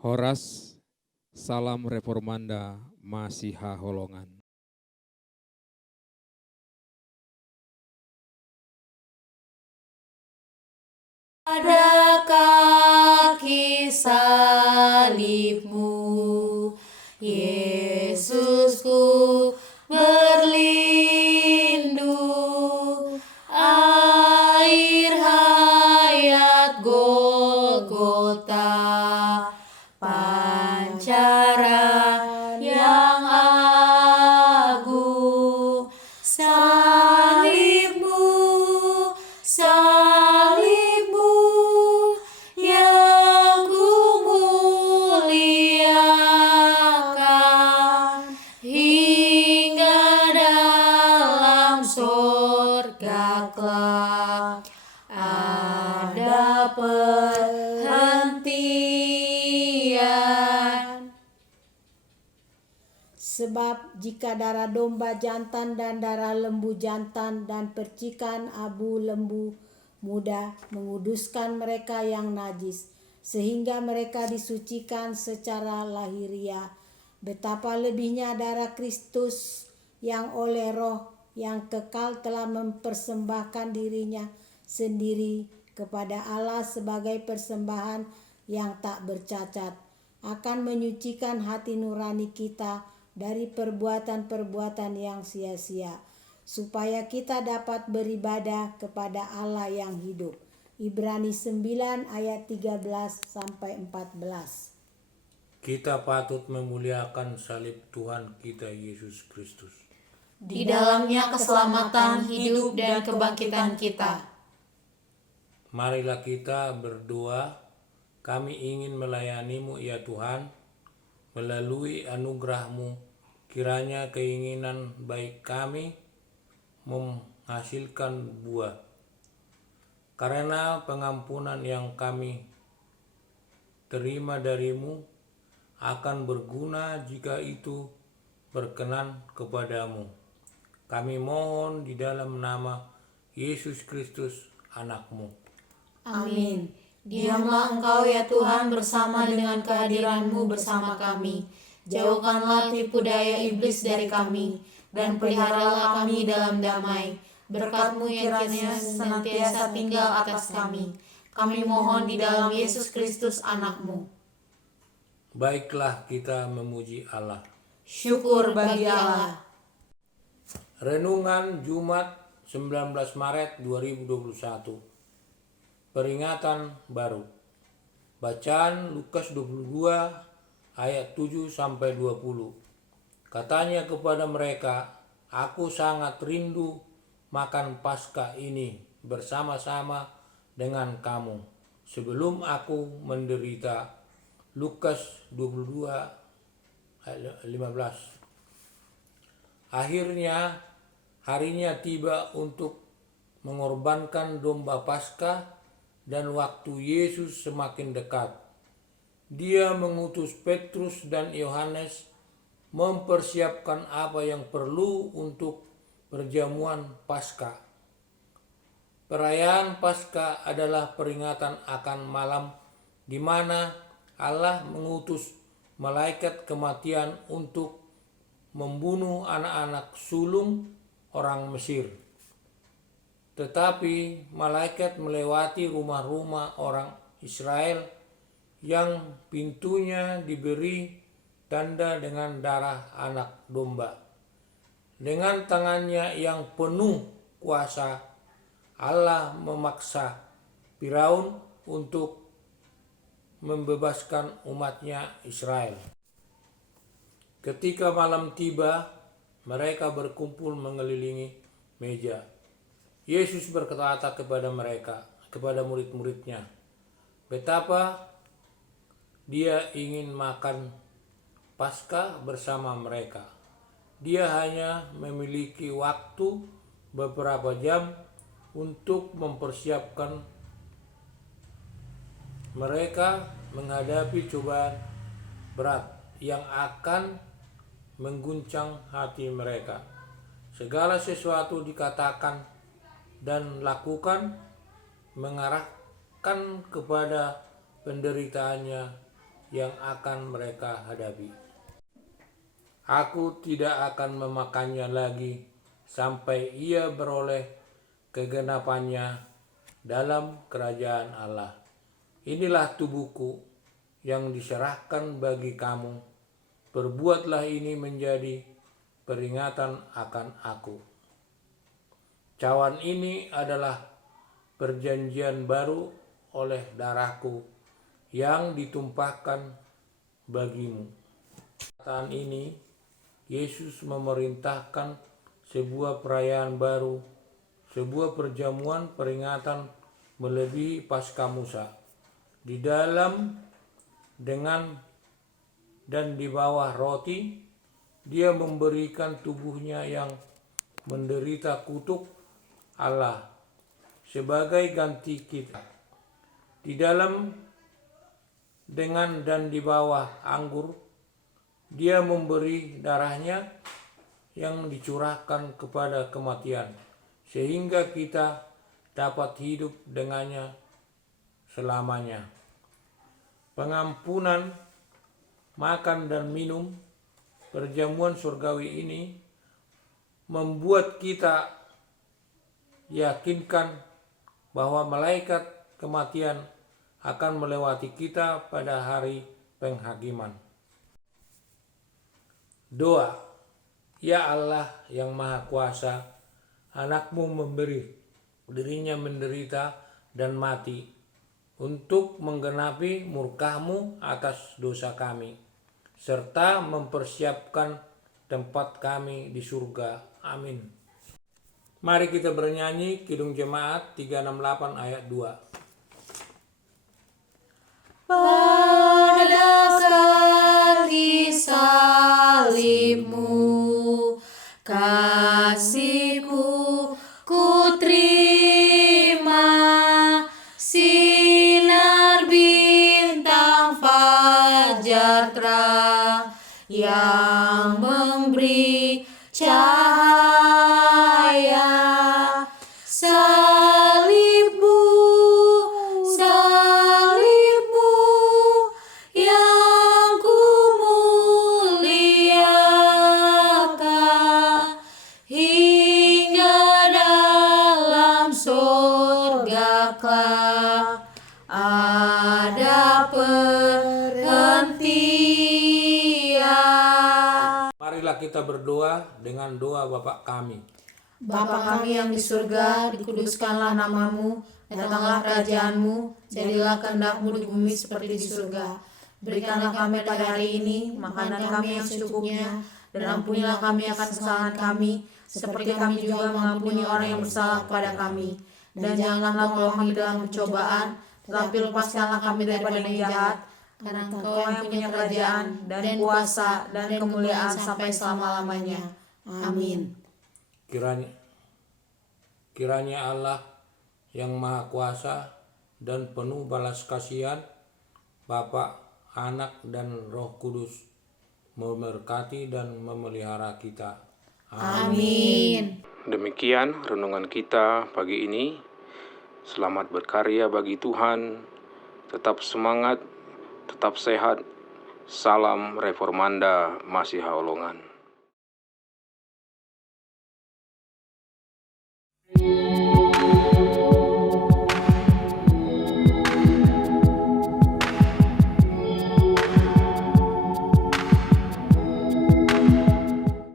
Horas, salam reformanda, Masiha Holongan. Pada kaki salibmu, Yesusku berlindung, air hayat Golgota, pancaran yang agung, salibmu, salibmu yang kumuliakan hingga dalam sorga kelak ada perhentian. Sebab jika darah domba jantan dan darah lembu jantan dan percikan abu lembu muda menguduskan mereka yang najis, sehingga mereka disucikan secara lahiriah, betapa lebihnya darah Kristus yang oleh Roh yang kekal telah mempersembahkan dirinya sendiri kepada Allah sebagai persembahan yang tak bercacat, akan menyucikan hati nurani kita dari perbuatan-perbuatan yang sia-sia, supaya kita dapat beribadah kepada Allah yang hidup. Ibrani 9 ayat 13-14. Kita patut memuliakan salib Tuhan kita Yesus Kristus. Di dalamnya keselamatan, hidup, dan kebangkitan kita. Marilah kita berdoa. Kami ingin melayani-Mu ya Tuhan. Melalui anugerah-Mu, kiranya keinginan baik kami menghasilkan buah. Karena pengampunan yang kami terima dari-Mu akan berguna jika itu berkenan kepadamu. Kami mohon di dalam nama Yesus Kristus, Anak-Mu. Amin. Diamlah Engkau ya Tuhan bersama dengan kehadiran-Mu bersama kami. Jauhkanlah tipu daya iblis dari kami, dan peliharalah kami dalam damai. Berkat-Mu yang kiranya senantiasa tinggal atas kami. Kami mohon di dalam Yesus Kristus Anak-Mu. Baiklah kita memuji Allah. Syukur bagi Allah. Renungan Jumat 19 Maret 2021. Peringatan baru. Bacaan Lukas 22 ayat 7-20. Katanya kepada mereka, "Aku sangat rindu makan Paskah ini bersama-sama dengan kamu sebelum aku menderita." Lukas 22 ayat 15. Akhirnya harinya tiba untuk mengorbankan domba Paskah, dan waktu Yesus semakin dekat. Dia mengutus Petrus dan Yohanes mempersiapkan apa yang perlu untuk perjamuan Paskah. Perayaan Paskah adalah peringatan akan malam di mana Allah mengutus malaikat kematian untuk membunuh anak-anak sulung orang Mesir. Tetapi malaikat melewati rumah-rumah orang Israel yang pintunya diberi tanda dengan darah anak domba. Dengan tangannya yang penuh kuasa, Allah memaksa Firaun untuk membebaskan umatnya Israel. Ketika malam tiba, mereka berkumpul mengelilingi meja. Yesus berkata kepada mereka, kepada murid-muridnya, betapa dia ingin makan Paskah bersama mereka. Dia hanya memiliki waktu beberapa jam untuk mempersiapkan mereka menghadapi cobaan berat yang akan mengguncang hati mereka. Segala sesuatu dikatakan dan lakukan mengarahkan kepada penderitaannya yang akan mereka hadapi. Aku tidak akan memakannya lagi sampai ia beroleh kegenapannya dalam kerajaan Allah. Inilah tubuhku yang diserahkan bagi kamu. Perbuatlah ini menjadi peringatan akan aku. Cawan ini adalah perjanjian baru oleh darahku yang ditumpahkan bagimu. Saat ini Yesus memerintahkan sebuah perayaan baru, sebuah perjamuan peringatan melebihi Paskah Musa. Di dalam, dengan dan di bawah roti, dia memberikan tubuhnya yang menderita kutuk Allah sebagai ganti kita. Di dalam, dengan dan di bawah anggur, dia memberi darahnya yang dicurahkan kepada kematian, sehingga kita dapat hidup dengannya selamanya. Pengampunan, makan dan minum perjamuan surgawi ini membuat kita yakinkan bahwa malaikat kematian akan melewati kita pada hari penghakiman. Doa. Ya Allah yang Maha Kuasa, Anak-Mu memberi dirinya menderita dan mati untuk menggenapi murka-Mu atas dosa kami, serta mempersiapkan tempat kami di surga. Amin. Mari kita bernyanyi Kidung Jemaat 368 ayat 2. Pada kaki salib-Mu, kasih-Ku ku terima, sinar bintang fajar terang yang memberi cahaya. Salib-Mu, salib-Mu yang ku muliakan, hingga dalam surga kelak ada perhentian. Marilah kita berdoa dengan doa Bapa kami. Bapa kami yang di surga, dikuduskanlah nama-Mu, datanglah kerajaan-Mu, jadilah kehendak-Mu di bumi seperti di surga. Berikanlah kami pada hari ini makanan kami yang secukupnya, dan ampunilah kami akan kesalahan kami, seperti kami juga mengampuni orang yang bersalah kepada kami. Dan janganlah membawa kami dalam pencobaan, tetapi lepaskanlah kami daripada yang jahat, karena Engkau yang punya kerajaan, dan kuasa, dan kemuliaan sampai selama-lamanya. Amin. Kiranya Allah yang Maha Kuasa dan penuh balas kasihan, Bapa, Anak, dan Roh Kudus memberkati dan memelihara kita. Amin. Demikian renungan kita pagi ini. Selamat berkarya bagi Tuhan. Tetap semangat, tetap sehat. Salam Reformanda Masiha Holongan.